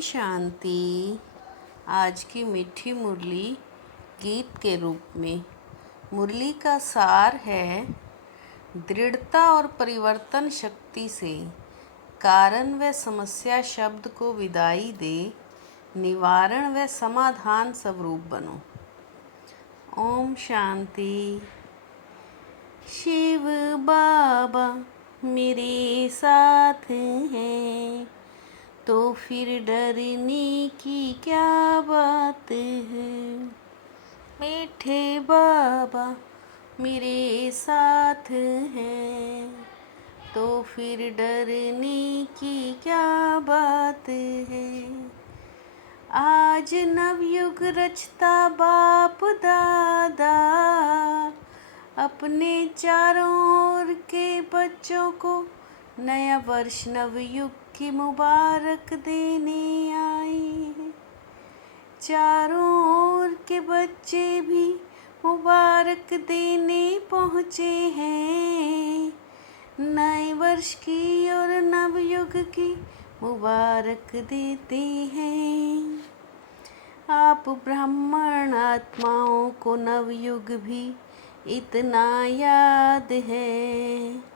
शांति। आज की मीठी मुरली गीत के रूप में। मुरली का सार है, दृढ़ता और परिवर्तन शक्ति से कारण व समस्या शब्द को विदाई दे, निवारण व समाधान स्वरूप बनो। ओम शांति। शिव बाबा मेरे साथ हैं, तो फिर डरने की क्या बात है। मीठे बाबा मेरे साथ हैं, तो फिर डरने की क्या बात है। आज नवयुग रचता बाप दादा, अपने चारों ओर के बच्चों को नया वर्ष नवयुग की मुबारक देने आए हैं। चारों ओर के बच्चे भी मुबारक देने पहुँचे हैं। नए वर्ष की और नवयुग की मुबारक देते हैं। आप ब्राह्मण आत्माओं को नवयुग भी इतना याद है।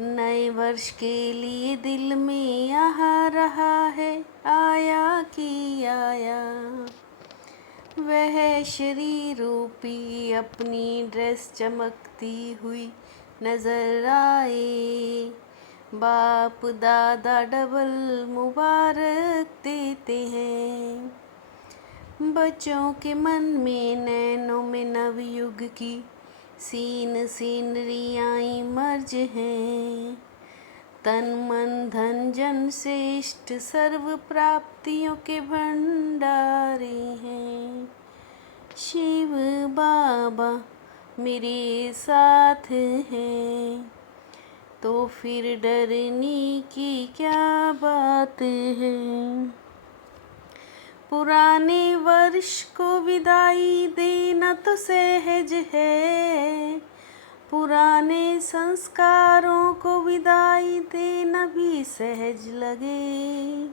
नए वर्ष के लिए दिल में आ रहा है, आया कि आया। वह शरीर रूपी अपनी ड्रेस चमकती हुई नजर आए। बाप दादा डबल मुबारक देते हैं। बच्चों के मन में नैनों में नवयुग की सीनरियाँ मर्ज हैं। तन मन धन जन श्रेष्ठ सर्व प्राप्तियों के भंडारे हैं। शिव बाबा मेरे साथ हैं, तो फिर डरने की क्या बात है। पुराने वर्ष को विदाई देना तो सहज है, पुराने संस्कारों को विदाई देना भी सहज लगे।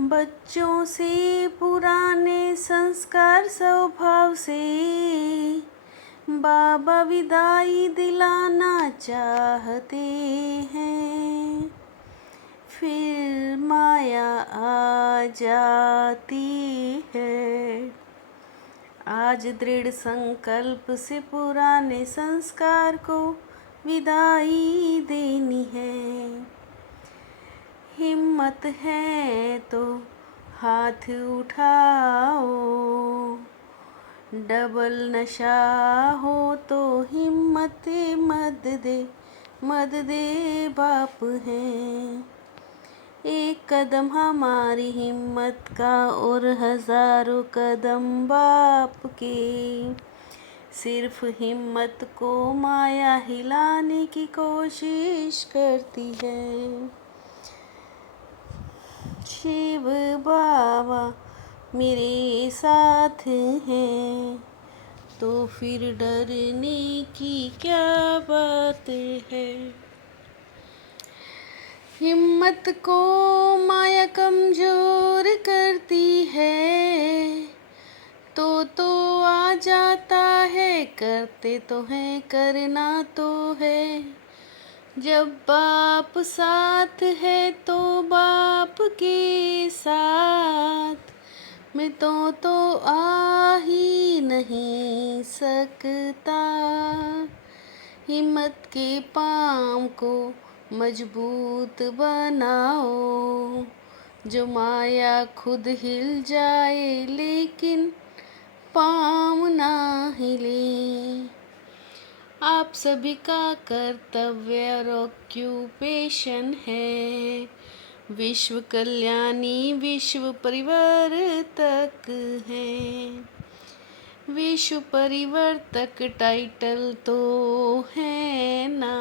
बच्चों से पुराने संस्कार स्वभाव से बाबा विदाई दिलाना चाहते हैं। फिर माया आ जाती है। आज दृढ़ संकल्प से पुराने संस्कार को विदाई देनी है। हिम्मत है तो हाथ उठाओ, डबल नशा हो तो हिम्मत मद दे बाप है। एक कदम हमारी हिम्मत का और हजारों कदम बाप के। सिर्फ हिम्मत को माया हिलाने की कोशिश करती है। शिव बाबा मेरे साथ हैं, तो फिर डरने की क्या बात है। हिम्मत को माया कमजोर करती है, तो आ जाता है। करते तो हैं, करना तो है। जब बाप साथ है तो बाप के साथ मैं तो आ ही नहीं सकता। हिम्मत के पाँव को मजबूत बनाओ, जो माया खुद हिल जाए लेकिन पाँव ना हिले। आप सभी का कर्तव्य और ऑक्यूपेशन है विश्व कल्याणी, विश्व परिवर्तक है। विश्व परिवर्तक टाइटल तो है ना।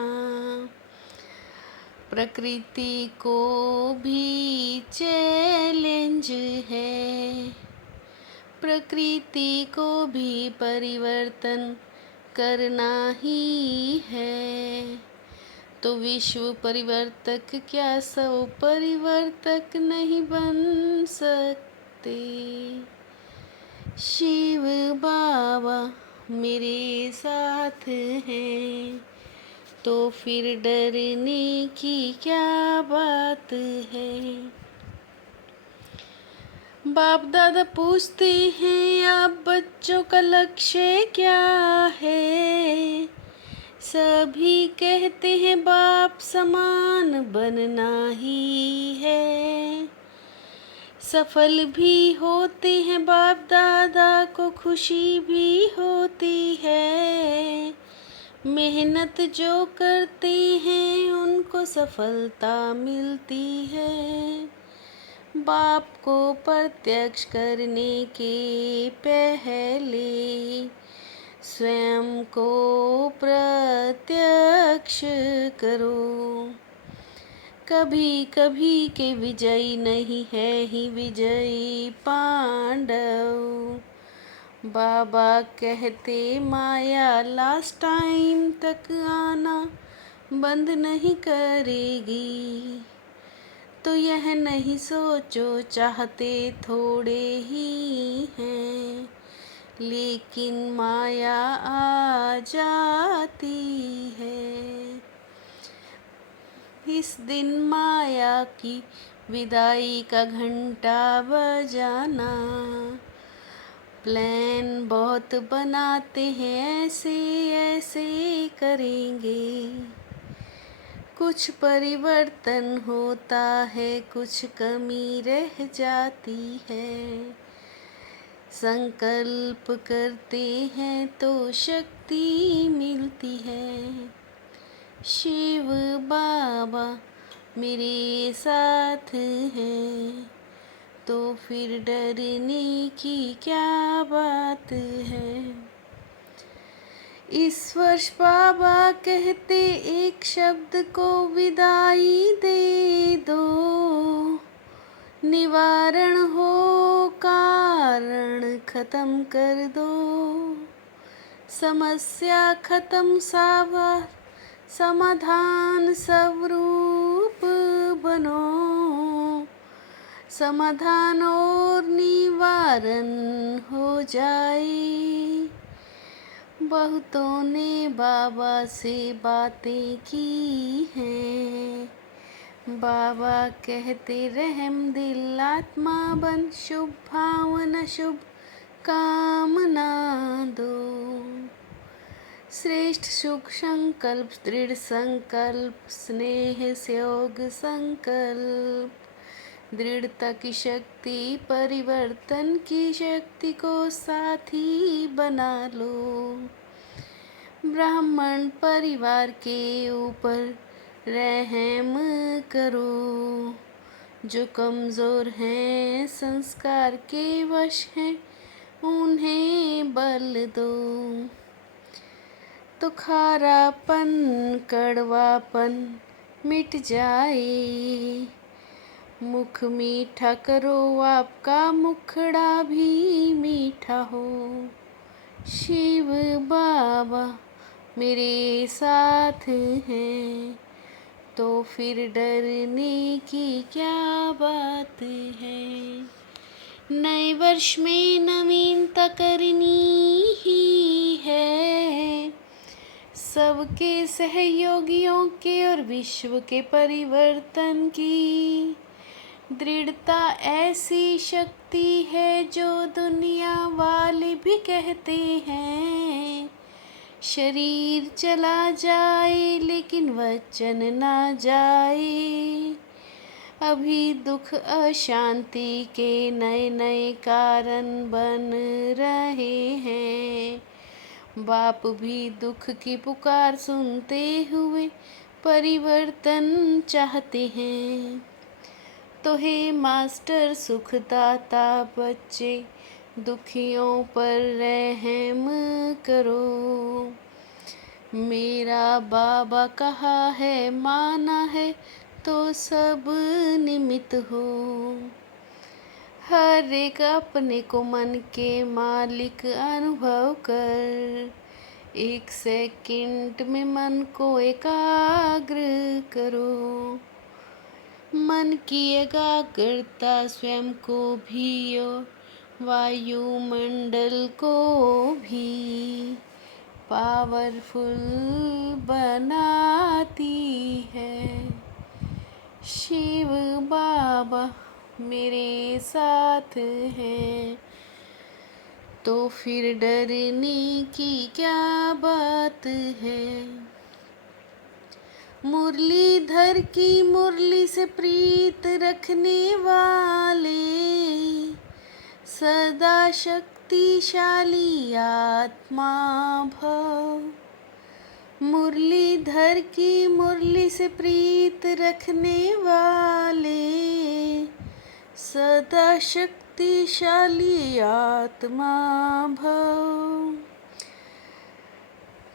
प्रकृति को भी चैलेंज है, प्रकृति को भी परिवर्तन करना ही है। तो विश्व परिवर्तक क्या सौ परिवर्तक नहीं बन सकते। शिव बाबा मेरे साथ हैं, तो फिर डरने की क्या बात है। बाप दादा पूछते हैं आप बच्चों का लक्ष्य क्या है। सभी कहते हैं बाप समान बनना ही है। सफल भी होते हैं बाप दादा को खुशी भी होती है। मेहनत जो करते हैं उनको सफलता मिलती है। बाप को प्रत्यक्ष करने के पहले स्वयं को प्रत्यक्ष करो। कभी कभी के विजयी नहीं है ही विजयी पांडव। बाबा कहते माया लास्ट टाइम तक आना बंद नहीं करेगी। तो यह नहीं सोचो चाहते थोड़े ही हैं, लेकिन माया आ जाती है। इस दिन माया की विदाई का घंटा बजाना। प्लान बहुत बनाते हैं ऐसे ऐसे करेंगे। कुछ परिवर्तन होता है कुछ कमी रह जाती है। संकल्प करते हैं तो शक्ति मिलती है। शिव बाबा मेरे साथ हैं, तो फिर डरने की क्या बात है। इस वर्ष बाबा कहते एक शब्द को विदाई दे दो। निवारण हो कारण खत्म कर दो। समस्या खत्म समाधान स्वरूप बनो। समाधान और निवारण हो जाए। बहुतों ने बाबा से बातें की हैं। बाबा कहते रहम दिल आत्मा बन शुभ भावना शुभ कामना दो। श्रेष्ठ सुख संकल्प दृढ़ संकल्प स्नेह सहयोग संकल्प। दृढ़ता की शक्ति परिवर्तन की शक्ति को साथी बना लो। ब्राह्मण परिवार के ऊपर रहम करो। जो कमज़ोर हैं संस्कार के वश हैं उन्हें बल दो। तो खारापन कड़वापन मिट जाए। मुख मीठा करो आपका मुखड़ा भी मीठा हो। शिव बाबा मेरे साथ हैं, तो फिर डरने की क्या बात है। नए वर्ष में नवीनता करनी ही है। सबके सहयोगियों के और विश्व के परिवर्तन की दृढ़ता ऐसी शक्ति है जो दुनिया वाले भी कहते हैं। शरीर चला जाए लेकिन वचन ना जाए। अभी दुख अशांति के नए नए कारण बन रहे हैं। बाप भी दुख की पुकार सुनते हुए परिवर्तन चाहते हैं। तो हे मास्टर सुखदाता बच्चे दुखियों पर रहम करो। मेरा बाबा कहा है माना है तो सब निमित्त हो। हर एक अपने को मन के मालिक अनुभव कर। एक सेकंड में मन को एकाग्र करो। मन की एकाग्रता स्वयं को भी और वायुमंडल को भी पावरफुल बनाती है। शिव बाबा मेरे साथ हैं, तो फिर डरने की क्या बात है। मुरलीधर की मुरली से प्रीत रखने वाले सदा शक्तिशाली आत्मा भव। मुरलीधर की मुरली से प्रीत रखने वाले सदा शक्तिशाली आत्मा भव।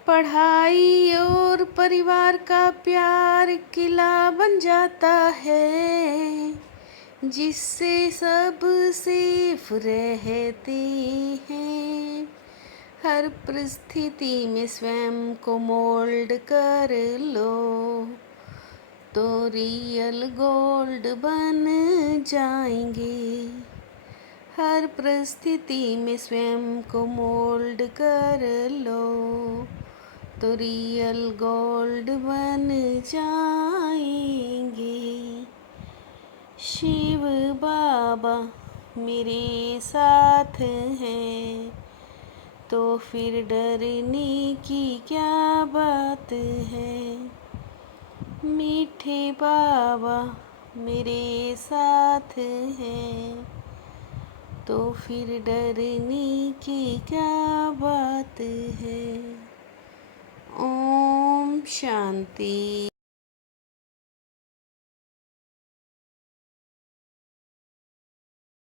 पढ़ाई और परिवार का प्यार किला बन जाता है, जिससे सब सेफ रहते हैं। हर परिस्थिति में स्वयं को मोल्ड कर लो, तो रियल गोल्ड बन जाएंगे। हर परिस्थिति में स्वयं को मोल्ड कर लो, तो रियल गोल्ड बन जाएंगे। शिव बाबा मेरे साथ हैं, तो फिर डरने की क्या बात है। मीठे बाबा मेरे साथ हैं, तो फिर डरने की क्या बात है। ओम शांति।